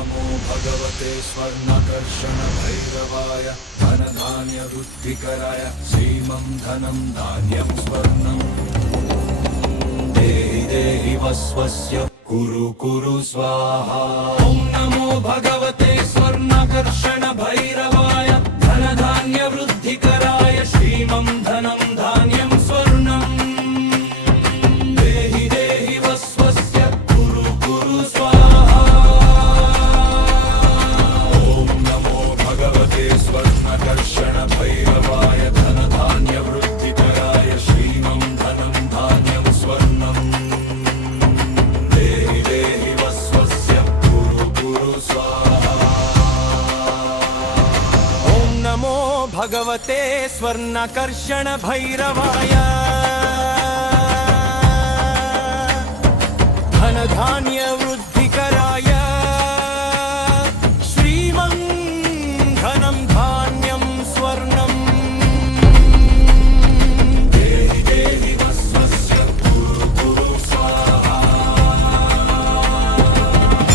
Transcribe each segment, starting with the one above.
नमो भगवते स्वर्णाकर्षण भैरवाय धनधान्यवृद्धिकराय श्रीमं धनं धान्यं स्वर्णम् देहि देहि वस्वस्य कुरु कुरु स्वाहा। ॐ नमो भगवते स्वर्णाकर्षण भैरवाय धनधान्यवृद्धिकराय श्रीमं धनं धान्यं स्वर्णम् देहि देहि वस्वस्य कुरु कुरु स्वाहा। ॐ नमो भगवते स्वर्णाकर्षण भैरवाय धनधान्यवृद्धिकराय श्रीमं धनं धान्यं स्वर्णम् देहि देहि वस्वस्य कुरु कुरु स्वाहा। ॐ नमो भगवते स्वर्णाकर्षण भैरवाय धनधान्यवृद्धिकराय श्रीमं धनं धान्यं स्वर्णम् देहि देहि वस्वस्य कुरु कुरु स्वाहा।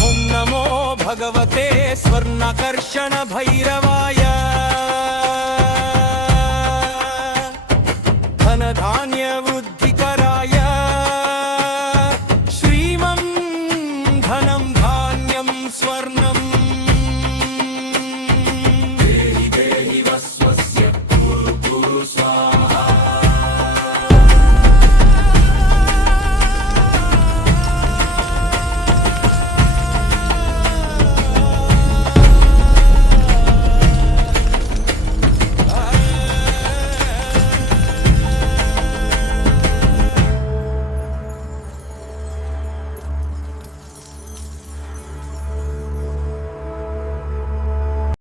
ॐ नमो भगवते स्वर्णाकर्षण भैरवाय